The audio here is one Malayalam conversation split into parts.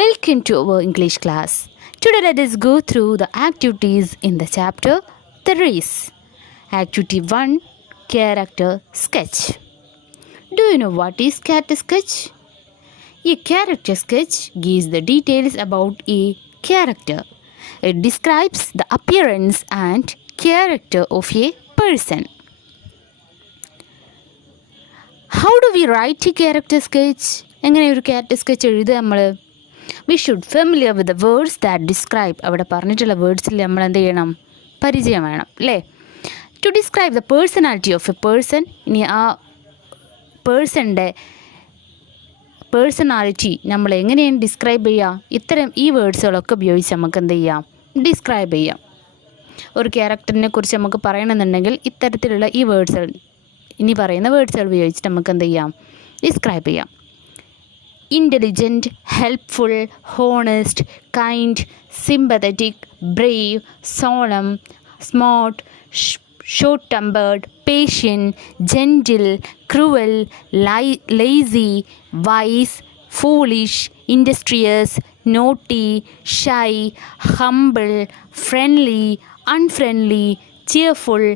Welcome to our English class. Today let us go through the activities in the chapter The Race. Activity 1, Character Sketch. Do you know what is character sketch? A character sketch gives the details about a character. It describes the appearance and character of a person. How do we write a character sketch? എങ്ങനെ ഒരു ക്യാരക്ടർ സ്കെച്ച് എഴുതുക നമ്മൾ? We should familiar with the words that describe. അവിടെ പറഞ്ഞിട്ടുള്ള വേർഡ്സിൽ നമ്മൾ എന്ത് ചെയ്യണം? പരിചയം വേണം അല്ലേ? To describe the personality of a person. ഇനി ആ പേഴ്സണിൻ്റെ പേഴ്സണാലിറ്റി നമ്മൾ എങ്ങനെയാണ് ഡിസ്ക്രൈബ് ചെയ്യുക? ഈ വേർഡ്സുകളൊക്കെ ഉപയോഗിച്ച് നമുക്ക് എന്ത് ചെയ്യാം? ഡിസ്ക്രൈബ് ചെയ്യാം. ഒരു ക്യാരക്ടറിനെ കുറിച്ച് നമുക്ക് പറയണമെന്നുണ്ടെങ്കിൽ ഇത്തരത്തിലുള്ള ഈ വേർഡ്സുകൾ, ഇനി പറയുന്ന വേർഡ്സുകൾ ഉപയോഗിച്ചിട്ട് നമുക്ക് എന്ത് ചെയ്യാം? ഡിസ്ക്രൈബ് ചെയ്യാം. Intelligent, helpful, honest, kind, sympathetic, brave, solemn, smart, short-tempered, patient, gentle, cruel, lazy, wise, foolish, industrious, naughty, shy, humble, friendly, unfriendly, cheerful,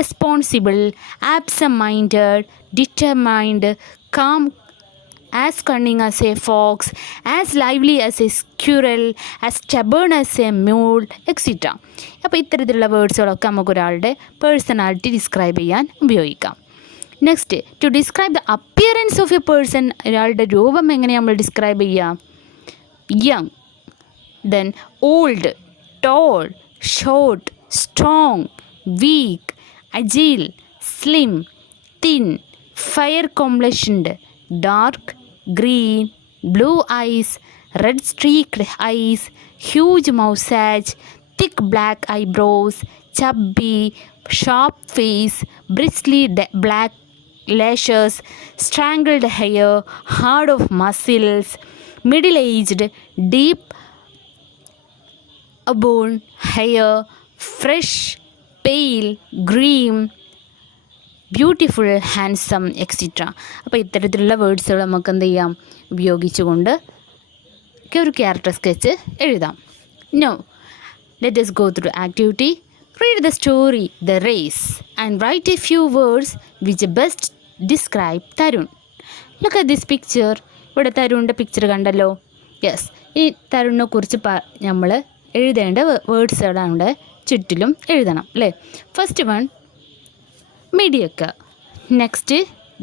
responsible, absent-minded, determined, calm, as cunning as a fox, as lively as a squirrel, as stubborn as a mule, etc. അപ്പോൾ ഇത്തരത്തിലുള്ള വേർഡ്സുകളൊക്കെ നമുക്ക് ഒരാളുടെ പേഴ്സണാലിറ്റി ഡിസ്ക്രൈബ് ചെയ്യാൻ ഉപയോഗിക്കാം. Next, to describe the appearance of a person. ഒരാളുടെ രൂപം എങ്ങനെയാണ് നമ്മൾ ഡിസ്ക്രൈബ് ചെയ്യുക? Young, then old, tall, short, strong, weak, agile, slim, thin, fair complexioned, dark, green, blue eyes, red streaked eyes, huge moustache, thick black eyebrows, chubby, sharp face, bristly black lashes, strangled hair, hard of muscles, middle-aged, deep auburn hair, fresh, pale, green, beautiful, handsome, etcetera. അപ്പോൾ ഇത്തരത്തിലുള്ള വേർഡ്സുകൾ നമുക്ക് എന്ത് ചെയ്യാം? ഉപയോഗിച്ചുകൊണ്ട് ഒരു ക്യാരക്ടർ സ്കെച്ച് എഴുതാം. No, let us go through activity. Read the story The Race and write a few words which best describe Tarun. Look at this picture. ഇവിടെ തരുണിൻ്റെ പിക്ചർ കണ്ടല്ലോ. യെസ്, ഈ തരുണിനെ കുറിച്ച് നമ്മൾ എഴുതേണ്ട വേർഡ്സുകളാണ് ഇവിടെ ചുറ്റിലും എഴുതണം അല്ലേ? First one, mediocre. Next,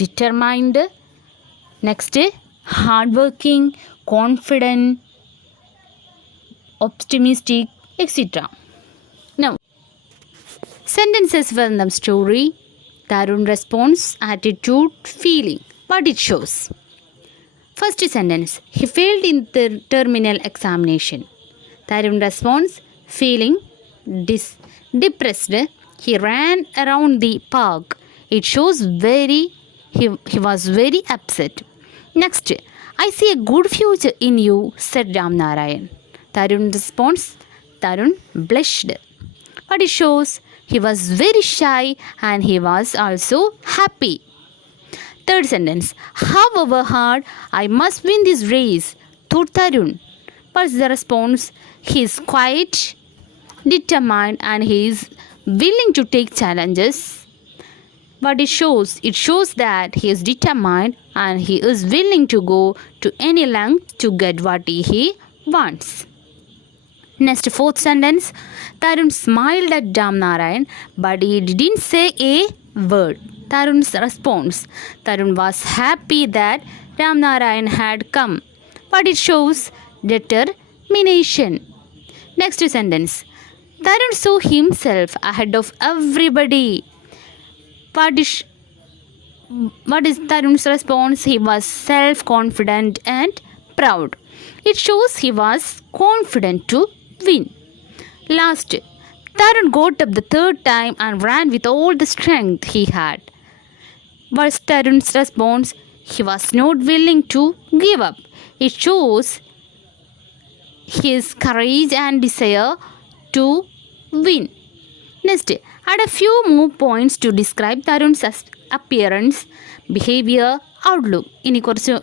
determined. Next, hardworking, confident, optimistic, etc. Now, sentences from the story. Tarun response, attitude, feeling. What it shows. First sentence, he failed in the terminal examination. Tarun response, feeling depressed. He ran around the park. It shows he was very upset. Next, I see a good future in you, said Ramnarayan. Tarun responds, Tarun blushed. But it shows he was very shy and he was also happy. Third sentence, however hard, I must win this race, thought Tarun. What's the response? He is quite determined and he is willing to take challenges. But it shows that he is determined and he is willing to go to any length to get what he wants. Next, fourth sentence, Tarun smiled at Ramnarayan but he didn't say a word. Tarun's response, Tarun was happy that Ramnarayan had come, but it shows determination. Next sentence, Tarun saw himself ahead of everybody. What is Tarun's response? He was self-confident and proud. It shows he was confident to win. Last, Tarun got up the third time and ran with all the strength he had. What is Tarun's response? He was not willing to give up. It shows his courage and desire to win. Next, add a few more points to describe Tarun's appearance, behaviour, outlook. ഇനി കുറച്ച്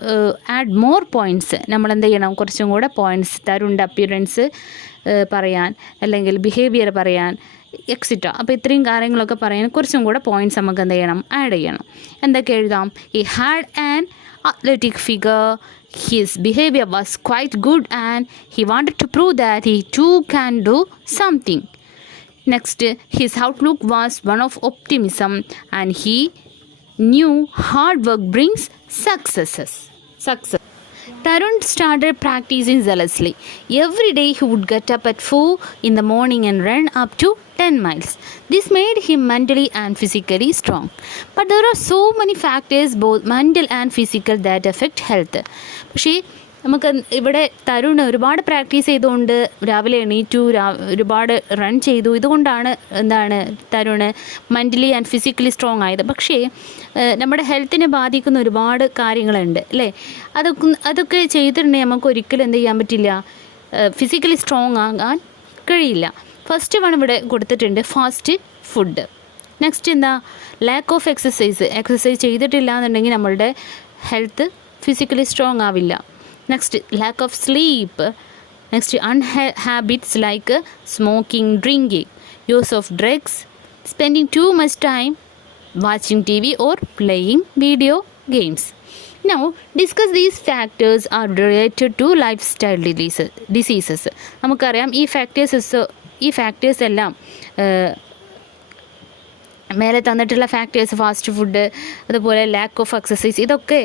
ആഡ് മോർ പോയിൻറ്റ്സ്. നമ്മൾ എന്ത് ചെയ്യണം? കുറച്ചും കൂടെ പോയിൻറ്റ്സ് തരുണിൻ്റെ അപ്പിയറൻസ് പറയാൻ, അല്ലെങ്കിൽ ബിഹേവിയർ പറയാൻ, എക്സിട്ര. അപ്പോൾ ഇത്രയും കാര്യങ്ങളൊക്കെ പറയാൻ കുറച്ചും കൂടെ പോയിൻറ്റ്സ് നമുക്ക് എന്ത് ചെയ്യണം? ആഡ് ചെയ്യണം. എന്തൊക്കെ എഴുതാം? He had an athletic figure, his behavior was quite good and he wanted to prove that he too can do something. Next, his outlook was one of optimism and he knew hard work brings success. Tarun started practicing zealously. Every day he would get up at 4 in the morning and run up to 10 miles. This made him mentally and physically strong. But there are so many factors, both mental and physical, that affect health. പക്ഷേ നമുക്ക് ഇവിടെ തരുൺ ഒരുപാട് പ്രാക്ടീസ് ചെയ്തുകൊണ്ട് രാവിലെ എണീറ്റു, ഒരുപാട് റൺ ചെയ്തു. ഇതുകൊണ്ടാണ് എന്താണ് Tarun mentally and physically strong ആയത്. പക്ഷേ നമ്മുടെ ഹെൽത്തിനെ ബാധിക്കുന്ന ഒരുപാട് കാര്യങ്ങളുണ്ട് അല്ലേ? അതൊക്കെ ചെയ്തിട്ടുണ്ടെങ്കിൽ നമുക്ക് ഒരിക്കലും എന്ത് ചെയ്യാൻ പറ്റില്ല? ഫിസിക്കലി സ്ട്രോങ് ആകാൻ കഴിയില്ല. ഫസ്റ്റ് വൺ ഇവിടെ കൊടുത്തിട്ടുണ്ട്, ഫാസ്റ്റ് ഫുഡ്. നെക്സ്റ്റ് എന്താ? ലാക്ക് ഓഫ് എക്സസൈസ് ചെയ്തിട്ടില്ല എന്നുണ്ടെങ്കിൽ നമ്മളുടെ ഹെൽത്ത് ഫിസിക്കലി സ്ട്രോങ് ആവില്ല. Next, lack of sleep. Next, habits like smoking, drinking, use of drugs, spending too much time watching TV or playing video games. Now, discuss these factors are related to lifestyle diseases. നമുക്കറിയാം ഈ ഫാക്ടേഴ്സ് എല്ലാം മേലെ തന്നിട്ടുള്ള ഫാക്ടേഴ്സ്, ഫാസ്റ്റ് ഫുഡ്, അതുപോലെ ലാക്ക് ഓഫ് എക്സസൈസ്, ഇതൊക്കെ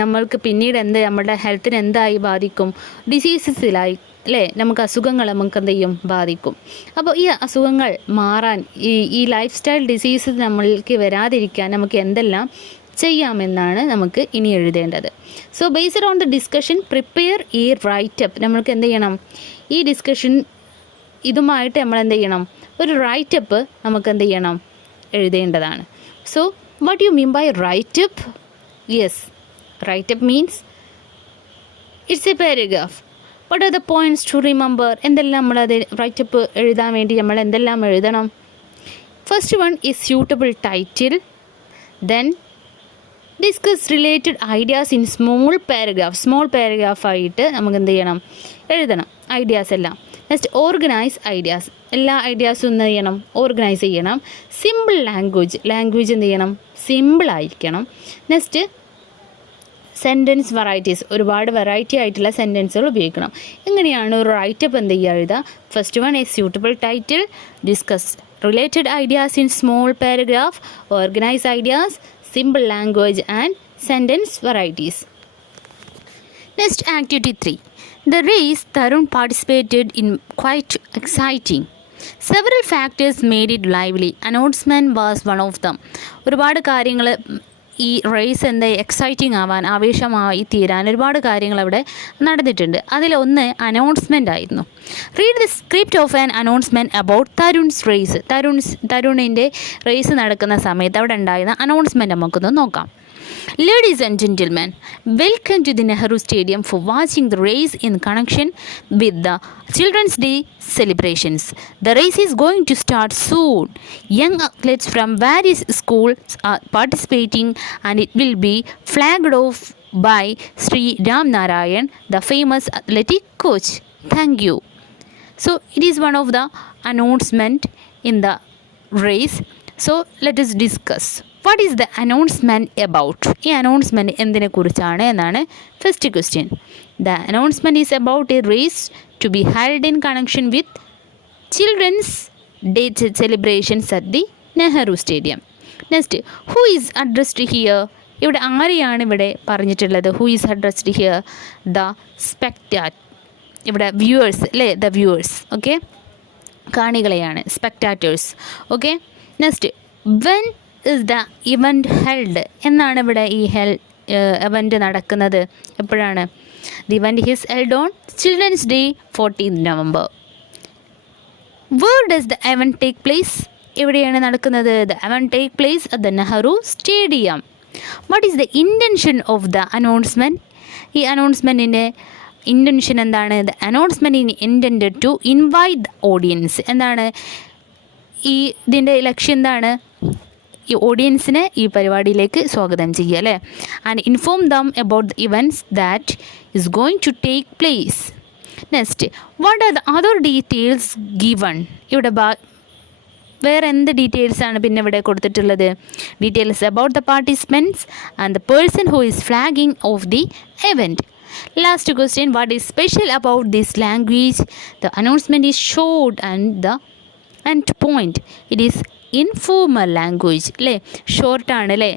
നമ്മൾക്ക് പിന്നീട് നമ്മുടെ ഹെൽത്തിനെ എന്തായി ബാധിക്കും? ഡിസീസസിലായി അല്ലേ? നമുക്ക് അസുഖങ്ങൾ നമുക്ക് എന്ത് ചെയ്യും? ബാധിക്കും. അപ്പോൾ ഈ അസുഖങ്ങൾ മാറാൻ, ഈ ലൈഫ് സ്റ്റൈൽ ഡിസീസ് നമ്മൾക്ക് വരാതിരിക്കാൻ നമുക്ക് എന്തെല്ലാം ചെയ്യാമെന്നാണ് നമുക്ക് ഇനി എഴുതേണ്ടത്. So based on the discussion prepare ഈ റൈറ്റപ്പ്. നമ്മൾക്ക് എന്ത് ചെയ്യണം? ഈ ഡിസ്കഷൻ ഇതുമായിട്ട് നമ്മൾ എന്ത് ചെയ്യണം? ഒരു റൈറ്റപ്പ് നമുക്ക് എന്ത് ചെയ്യണം? എഴുതേണ്ടതാണ്. So what you mean by writeup? Yes, writeup means it's a paragraph. What are the points to remember? എന്തെല്ലാം നമ്മളത് റൈറ്റപ്പ് എഴുതാൻ വേണ്ടി നമ്മൾ എന്തെല്ലാം എഴുതണം? First one is suitable title. Then discuss related ideas in small പാരഗ്രാഫായിട്ട് നമുക്ക് എന്ത് ചെയ്യണം? എഴുതണം ഐഡിയാസ് എല്ലാം. Next, organise ideas. എല്ലാ ഐഡിയാസും എന്ത് ചെയ്യണം? ഓർഗനൈസ് ചെയ്യണം. സിമ്പിൾ ലാംഗ്വേജ് എന്ത് ചെയ്യണം? സിമ്പിളായിരിക്കണം. Next, sentence varieties. ഒരുപാട് വെറൈറ്റി ആയിട്ടുള്ള സെൻറ്റൻസുകൾ ഉപയോഗിക്കണം. എങ്ങനെയാണ് ഒരു റൈറ്റപ്പ് എന്ത് ചെയ്യുക? എഴുതുക. First one is suitable title, discuss related ideas in small paragraph, organise ideas, simple language and sentence varieties. Next, activity 3. The race Tarun participated in quite exciting. Several factors made it lively. Announcement was one of them. ഒരുപാട് കാര്യങ്ങൾ ഈ റേസ് എന്താ എക്സൈറ്റിംഗ് ആവാൻ, ആവേശമായി തീരാൻ ഒരുപാട് കാര്യങ്ങൾ അവിടെ നടന്നിട്ടുണ്ട്. അതിലൊന്ന് അനൗൺസ്മെൻ്റ് ആയിരുന്നു. Read the script of an announcement about Tarun's race. തരുണിൻ്റെ റേസ് നടക്കുന്ന സമയത്ത് അവിടെ ഉണ്ടായിരുന്ന അനൗൺസ്മെൻറ്റ് നമുക്കൊന്ന് നോക്കാം. Ladies and gentlemen, welcome to the Nehru Stadium for watching the race in connection with the Children's Day celebrations. The race is going to start soon. Young athletes from various schools are participating and it will be flagged off by Sri Ram Narayan, the famous athletic coach. Thank you. So it is one of the announcement in the race. So let us discuss. What is the announcement about? ഈ അനൗൺസ്മെൻറ്റ് എന്തിനെ കുറിച്ചാണ് എന്നാണ് first question. The announcement is about a race to be held in connection with Children's Day celebrations at the Nehru Stadium. Next, who is addressed here? ഇവിടെ ആരെയാണ് ഇവിടെ പറഞ്ഞിട്ടുള്ളത്? Who is addressed here? The spectator. ഇവിടെ വ്യൂവേഴ്സ് അല്ലേ? The viewers. ഓക്കെ, കാണികളെയാണ് spectators. Okay. Next, when is the event held? എന്നാണ് ഇവിടെ ഈ event നടക്കുന്നത് എപ്പോഴാണ്? The event is held on Children's Day 14th November. Where does the event take place? എവിടെയാണ് നടക്കുന്നത്? The event take place at the Nehru Stadium. What is the intention of the announcement? ഈ അനൗൺസ്മെൻറ്റിൻ്റെ ഇൻറ്റൻഷൻ എന്താണ്? The announcement is intended to invite the audience. എന്താണ് ഈ ഇതിൻ്റെ ലക്ഷ്യം? എന്താണ്? ഈ ഓഡിയൻസിനെ ഈ പരിപാടിയിലേക്ക് സ്വാഗതം ചെയ്യുക അല്ലേ. And inform them about the events that is going to take place. Next, what are the other details given. ഇവിടെ വേറെ എന്ത് ഡീറ്റെയിൽസാണ് പിന്നെ ഇവിടെ കൊടുത്തിട്ടുള്ളത്? Details about the participants and the person who is flagging off the event. Last question, what is special about this language? The announcement is short and to point. It is informal language അല്ലേ, ഷോർട്ടാണ് അല്ലേ.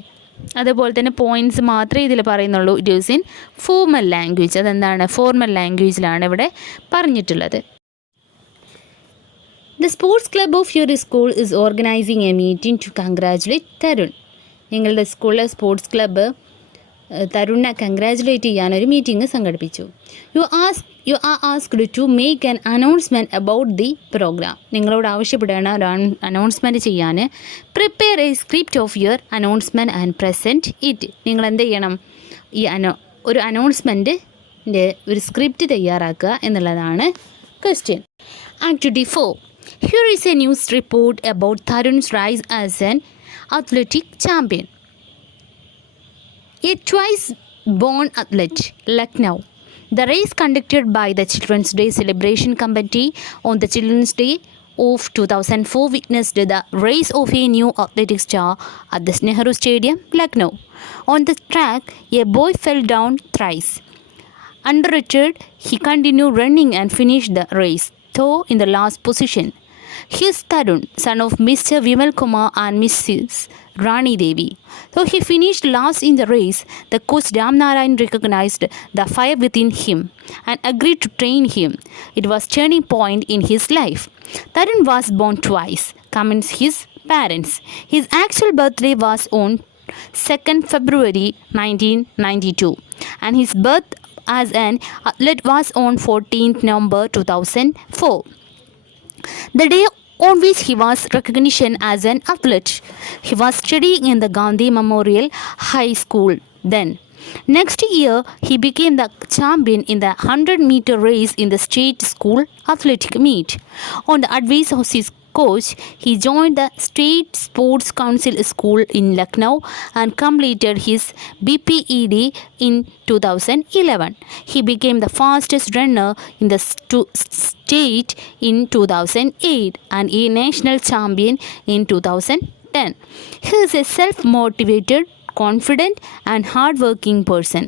അതുപോലെ തന്നെ പോയിൻറ്റ്സ് മാത്രമേ ഇതിൽ പറയുന്നുള്ളൂ. It is in formal language. അതെന്താണ്? ഫോർമൽ ലാംഗ്വേജിലാണ് ഇവിടെ പറഞ്ഞിട്ടുള്ളത്. The sports club of your school is organizing a meeting to congratulate Tarun. നിങ്ങളുടെ സ്കൂളിലെ സ്പോർട്സ് ക്ലബ്ബ് തരുണിനെ കൺഗ്രാജുലേറ്റ് ചെയ്യാനൊരു മീറ്റിംഗ് സംഘടിപ്പിച്ചു. You are asked to make an announcement about the programme. നിങ്ങളോട് ആവശ്യപ്പെടുകയാണ് ഒരു അനൗൺസ്മെൻറ്റ് ചെയ്യാൻ. Prepare a script of your announcement and present it. നിങ്ങൾ എന്ത് ചെയ്യണം? ഈ ഒരു അനൗൺസ്മെൻറ്റിൻ്റെ ഒരു സ്ക്രിപ്റ്റ് തയ്യാറാക്കുക എന്നുള്ളതാണ് question. Activity 4. Here is a news report about Tarun's rise as an athletic champion. A twice-born athlete, Lucknow. The race conducted by the Children's Day Celebration Committee on the Children's Day of 2004 witnessed the rise of a new athletic star at the Nehru Stadium, Lucknow. On the track, a boy fell down thrice. Undeterred, he continued running and finished the race, though in the last position. He is Tarun, son of Mr. Vimal Kumar and Mrs. Rani Devi. Though he finished last in the race, the coach Ram Narayan recognized the fire within him and agreed to train him. It was a turning point in his life. Tarun was born twice, comments his parents. His actual birthday was on 2nd February 1992, and his birth as an athlete was on 14th November 2004. The day on which he was recognized as an athlete. He was studying in the Gandhi Memorial High School then. Next year, he became the champion in the 100-meter race in the state school athletic meet. On the advice of his coach, he joined the State Sports Council School in Lucknow and completed his BPED in 2011. He became the fastest runner in the state in 2008 and a national champion in 2010. He is a self-motivated, confident and hard-working person.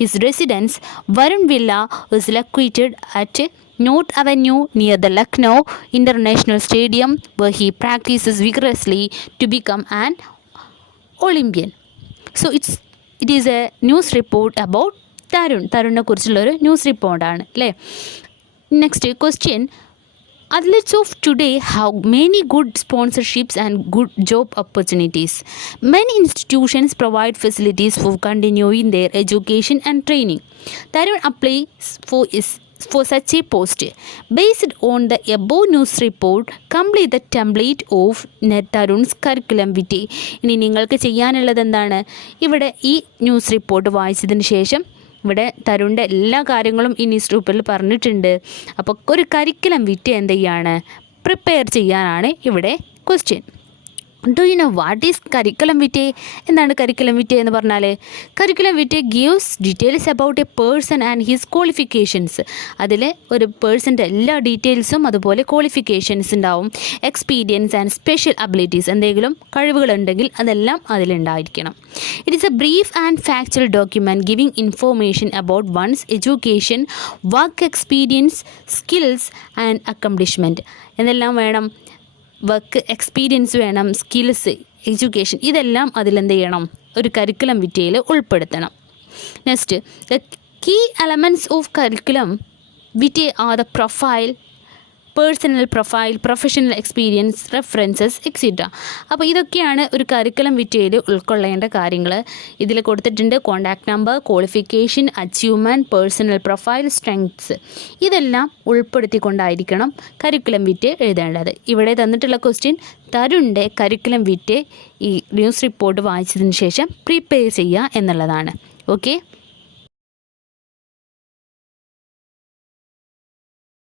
His residence, Varun Villa, is located at North Avenue near the Lucknow International Stadium, where he practices vigorously to become an Olympian. So it is a news report about Tarunne കുറിച്ചുള്ളൊരു ന്യൂസ് റിപ്പോർട്ടാണ് അല്ലേ. Next question, athletes of today have many good sponsorships and good job opportunities. Many institutions provide facilities for continuing their education and training. Tarun applies for such a post. Based on the above news report, complete the template of Tarun's curriculum vitae. ഇനി നിങ്ങൾക്ക് ചെയ്യാനുള്ളത് എന്താണ്? ഇവിടെ ഈ ന്യൂസ് റിപ്പോർട്ട് വായിച്ചതിന് ശേഷം ഇവിടെ തരുണിൻ്റെ എല്ലാ കാര്യങ്ങളും ഈ ന്യൂസ് ഗ്രൂപ്പിൽ പറഞ്ഞിട്ടുണ്ട്. അപ്പോൾ ഒരു കരിക്കുലം വിറ്റ് എന്ത് ചെയ്യാണ്? പ്രിപ്പയർ ചെയ്യാനാണ് ഇവിടെ question. Do you know what is curriculum vitae? എന്താണ് കരിക്കുലം വിറ്റെ എന്ന് പറഞ്ഞാൽ? Curriculum vitae gives details about a person and his qualifications. അതിൽ ഒരു പേഴ്സൻ്റെ എല്ലാ ഡീറ്റെയിൽസും അതുപോലെ ക്വാളിഫിക്കേഷൻസ് ഉണ്ടാവും. എക്സ്പീരിയൻസ് ആൻഡ് സ്പെഷ്യൽ അബിലിറ്റീസ്, എന്തെങ്കിലും കഴിവുകളുണ്ടെങ്കിൽ അതെല്ലാം അതിലുണ്ടായിരിക്കണം. It is a brief and factual document giving information about one's education, work experience, skills and accomplishment. എന്തെല്ലാം വേണം? വർക്ക് എക്സ്പീരിയൻസ് വേണം, സ്കിൽസ്, എഡ്യൂക്കേഷൻ, ഇതെല്ലാം അതിലെന്ത് ചെയ്യണം? ഒരു കരിക്കുലം വിറ്റയിൽ ഉൾപ്പെടുത്തണം. Next, the key elements of curriculum vitae are the profile, personal profile, professional experience, references etcetera. അപ്പോൾ ഇതൊക്കെയാണ് ഒരു കരിക്കുലം വിറ്റയിൽ ഉൾക്കൊള്ളേണ്ട കാര്യങ്ങൾ. ഇതിൽ കൊടുത്തിട്ടുണ്ട് contact number, qualification, achievement, personal profile, strengths. ഇതെല്ലാം ഉൾപ്പെടുത്തിക്കൊണ്ടായിരിക്കണം കരിക്കുലം വിറ്റ് എഴുതേണ്ടത്. ഇവിടെ തന്നിട്ടുള്ള ക്വസ്റ്റ്യൻ, തരുണിൻ്റെ കരിക്കുലം വിറ്റ് ഈ ന്യൂസ് റിപ്പോർട്ട് വായിച്ചതിന് ശേഷം പ്രിപ്പയർ ചെയ്യുക എന്നുള്ളതാണ്. ഓക്കെ.